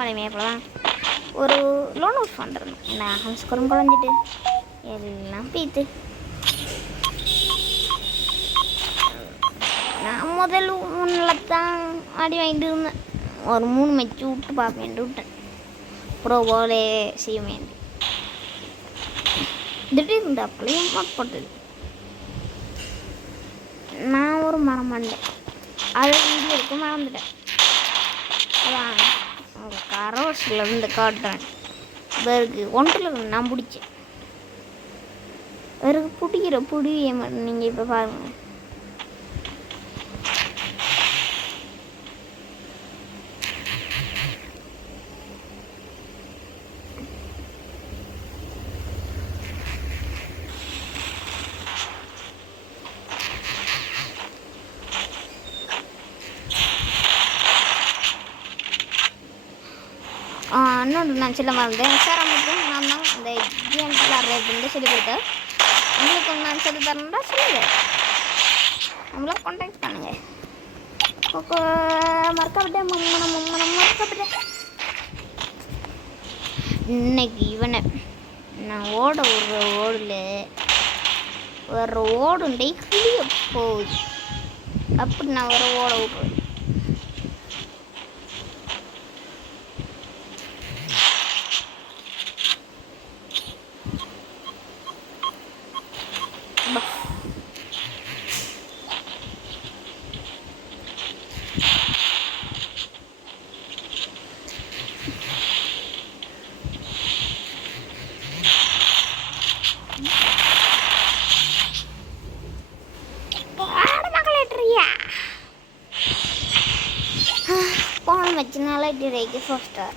வலைமையை போலதான் ஒரு loan house வந்துடணும். நான் ஹம்ஸ்கரும் குழஞ்சிட்டு எல்லாம் பீத்து. நான் முதல் 3 தான் அடி வாங்கிட்டு இருந்தேன். ஒரு 3 மெச்சு விட்டு பார்ப்பேன்ட்டு விட்டேன். அப்புறம் போலே செய்ய வேண்டி திடீர்னு அப்படியும் போட்டது. நான் ஒரு மரம் பண்ணேன், அதை வீடியோ எடுக்க மறந்துட்டேன். அதான் கரோஸில் இருந்து காட்டுறேன். வேறுக்கு ஒன்றில் நான் பிடிச்சேன். வேறுக்கு பிடிக்கிற பிடிவிய நீங்கள் இப்போ பாருங்க. இன்னொன்று நான் சொல்ல மறந்தேன். எஸ்ஆர்எம்முக்கும் நான் தான் இந்த கேம் விளாட்றது சொல்லி கொடுத்தேன். உங்களுக்கு நான் சொல்லி தரேன்டா சொல்லுங்க, நம்மள கான்டாக்ட் பண்ணுங்க. மறக்கப்பட்டேன் மறக்கப்பட்டேன். இன்னைக்கு இவனை நான் ஓட விடுற ஓடில் வேறு ஓடுண்டே கிளிய போகுது. அப்படி நான் வேறு ஓட விடுறேன். போன வச்சுனால டிரைக்கு ஃபஸ்ட்டாக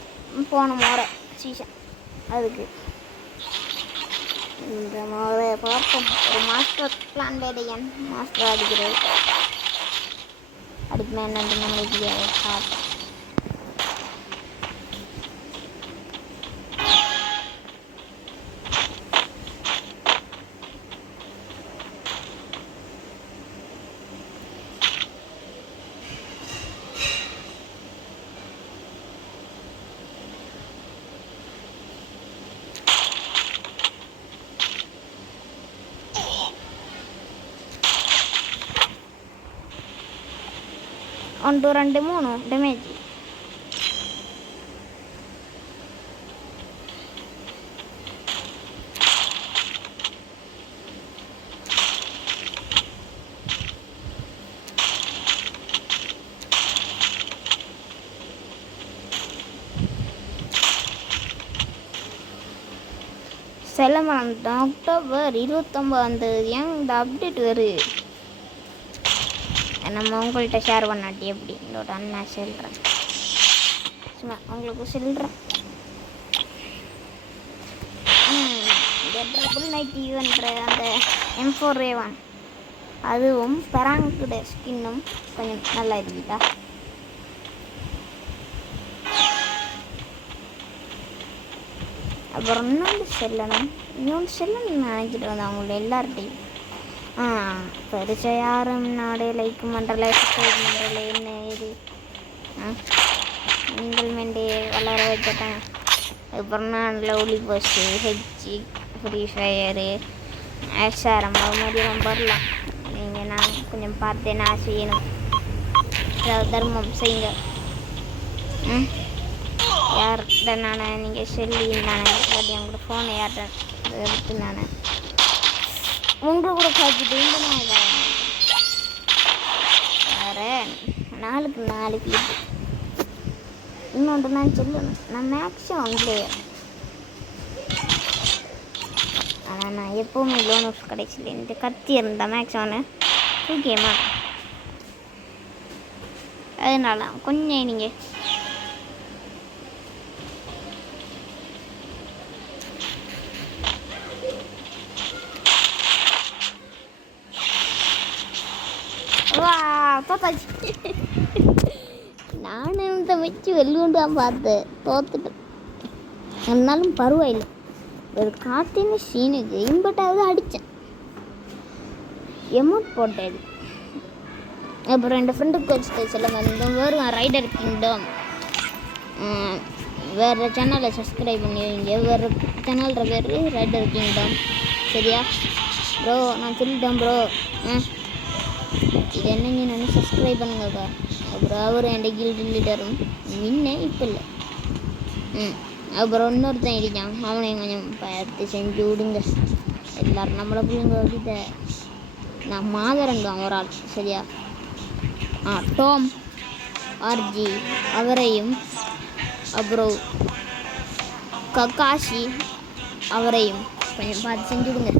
போன முறை சீசன் அதுக்கு இந்த முறை பார்ப்போம். ஒரு மாஸ்டர் பிளான் வேதையன் மாஸ்டர் அடிக்கிறது அதுக்கு மேலே நம்மளுக்கு பார்ப்போம். ஒன்று 2 3 டேமேஜ். செலமன் அக்டோபர் 29 இந்த அப்டேட் வருது. நம்ம உங்கள்கிட்ட ஷேர் பண்ணாட்டி எப்படின்னோட நான் சொல்கிறேன். சும்மா உங்களுக்கு சொல்கிறேன். இந்த ட்ரிபிள் நைட் ஈவென்ற அந்த M4A1 அதுவும் பெராங்குட ஸ்கின்னும் கொஞ்சம் நல்லா இருக்குதா. அப்புறம் இன்னொன்று சொல்லணும் நினைச்சிட்டு வந்தேன் அவங்கள எல்லார்ட்டையும். பெருசாக யாரும் நாடே லைக் பண்ணுறல சப்ஸ்கிரைப் பண்ணுறல என்ன இது நீங்கள் மெண்டே வளர வச்சுட்டேன். அதுக்கப்புறம் நான் lovely post HC free fire SRM அது மாதிரி ரொம்ப வரலாம். நீங்கள் நான் கொஞ்சம் பார்த்தேன் நான் செய்யணும். தர்மம் செய்யுங்க. யார்கிட்ட நான் நீங்கள் சொல்லி நான் எங்களோட ஃபோனை யார்கிட்ட எடுத்து நான் உங்களை கூட காய்ச்சிட்டு வேறு 4க்கு 4 பீட்டு. இன்னொன்று நான் சொல்லணும், நான் மேக்ஸிமம் பிளேயர். ஆனால் நான் எப்போவுமே லோன் ஆஃப் கடைசியில் இந்த கத்தி இருந்தேன் மேக்ஸிமம்னு தூக்கியம்மா. அதனால கொஞ்சம் நீங்கள் நான் இந்த வச்சு வெள்ளுண்டு பார்த்தேன், தோத்துட்டேன். இருந்தாலும் பரவாயில்லை, ஒரு காத்தின்னு சீனுக்கு இம்பட்டாவது அடித்தேன், எமௌண்ட் போட்டேன். அப்புறம் என் ஃப்ரெண்டுக்கு வச்சுட்டு சொல்ல வந்து வரும் ரைடர் கிங்டம் வேறு சேனலை சப்ஸ்கிரைப் பண்ணி வைங்க. வேறு சேனல்ற பேர் ரைடர் கிங்டம். சரியா ப்ரோ? நான் சொல்லிட்டேன் ப்ரோ. இது என்ன நான் சப்ஸ்கிரைப் பண்ணுங்கக்கா. அப்புறம் அவர் என் கில்டு லீடரும் முன்ன இப்போ இல்லை. அப்புறம் இன்னொருத்தன் இருக்கான், அவனையும் கொஞ்சம் பார்த்து செஞ்சு விடுங்க. எல்லோரும் நம்மளை பிள்ளைங்க கிட்ட நான் மாதரங்கான் ஒரு ஆள். சரியா? டோம் ஆர்ஜி அவரையும், அப்புறம் கக்காஷி அவரையும் கொஞ்சம் பார்த்து செஞ்சு விடுங்க.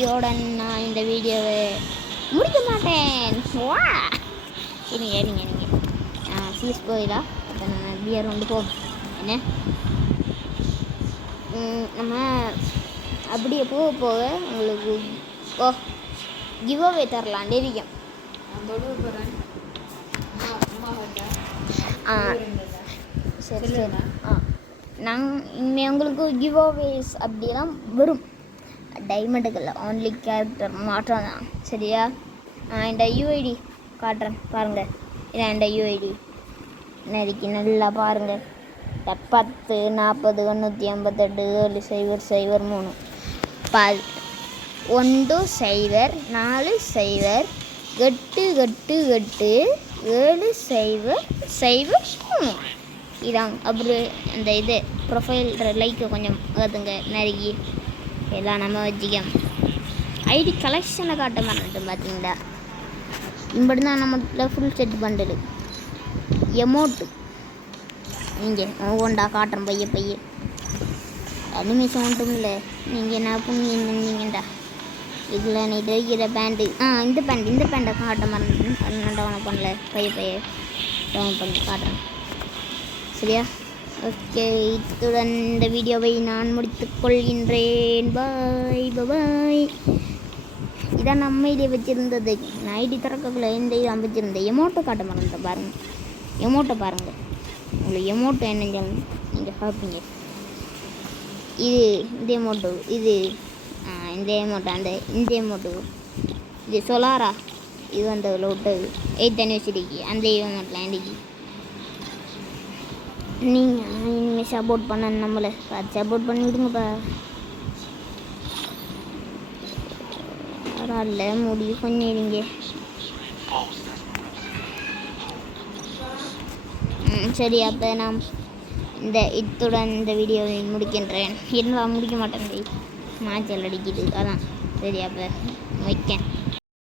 இதோட நான் இந்த வீடியோவை முடிக்க மாட்டேன். வா நீங்கள் சீஸ் கோயிலா அப்போ நான் பியர் வந்து போகும் என்ன நம்ம அப்படியே போக போக உங்களுக்கு கிவ் அவே தரலாம் தெரியும். சரி சரி. நாங்கள் உங்களுக்கு கிவ் அவேஸ் அப்படியெல்லாம் வரும். டைமண்டுகளில் ஓன்லி கேரக்டர் மாற்றம் தான். சரியா? இந்த யூஐடி காட்டுறேன் பாருங்கள். இதான் இந்த யூஐடி நறுக்கி நல்லா பாருங்கள். 10 40 958 7 0 0 3 1 0 4 0 8 8 8 7 0 0 3 இதாங்க. அப்புறம் அந்த இது ப்ரொஃபைல் லைக்கு கொஞ்சம் அதுங்க நறுக்கி எல்லாம் நம்ம வச்சுக்கோம். ஐடி கலெக்ஷனை காட்ட மாட்டேன் பார்த்தீங்களா? இப்படி தான் நம்ம ஃபுல் செட் பண்டலு எமௌண்ட்டு நீங்கள் ஒவ்வொன்றா காட்டுறேன். பைய அனிமேஷன் ஒன்றும் இல்லை. நீங்கள் என்ன புண்ணியண்டா இதில் நீ இருக்கிற பேண்ட்டு இந்த பேண்டை காட்ட மாட்டேன். அது டவுன் பண்ணல. பைய டவுன் பண்ணி காட்டுறேன். சரியா? ஓகே, இத்துடன் இந்த வீடியோவை நான் முடித்துக்கொள்கின்றேன். பாய் பாய். இதான் நம்ம ஐடியை வச்சுருந்தது. நான் ஐடி திறக்கக்குள்ள இந்த இது அமைச்சிருந்தேன். எமௌண்ட்டை காட்ட மாட்டேன் பாருங்கள். எமௌண்ட்டை பாருங்கள். உங்களுக்கு எமௌண்ட்டு என்னஞ்சாலும் நீங்கள் பார்ப்பீங்க. இது இந்த எமௌண்ட்டு, இது இந்த எமௌண்ட்டு, இந்த எமௌண்ட்டு, இது சொலாரா, இது அந்த விட்டு 8th anniversary அந்த எமௌண்ட்டில் இன்றைக்கி நீங்கள் இனிமேல் சப்போர்ட் பண்ண நம்மளை பார்த்து சப்போர்ட் பண்ணி விடுங்கப்பா. பரவாயில்ல, முடிவு பண்ணிடுங்க. சரி, அப்போ நான் இத்துடன் இந்த வீடியோவை முடிக்கின்றேன். இருந்தால் முடிக்க மாட்டேன். மேட்ச் அடிக்குது அதான். சரி, அப்போ வைக்கேன்.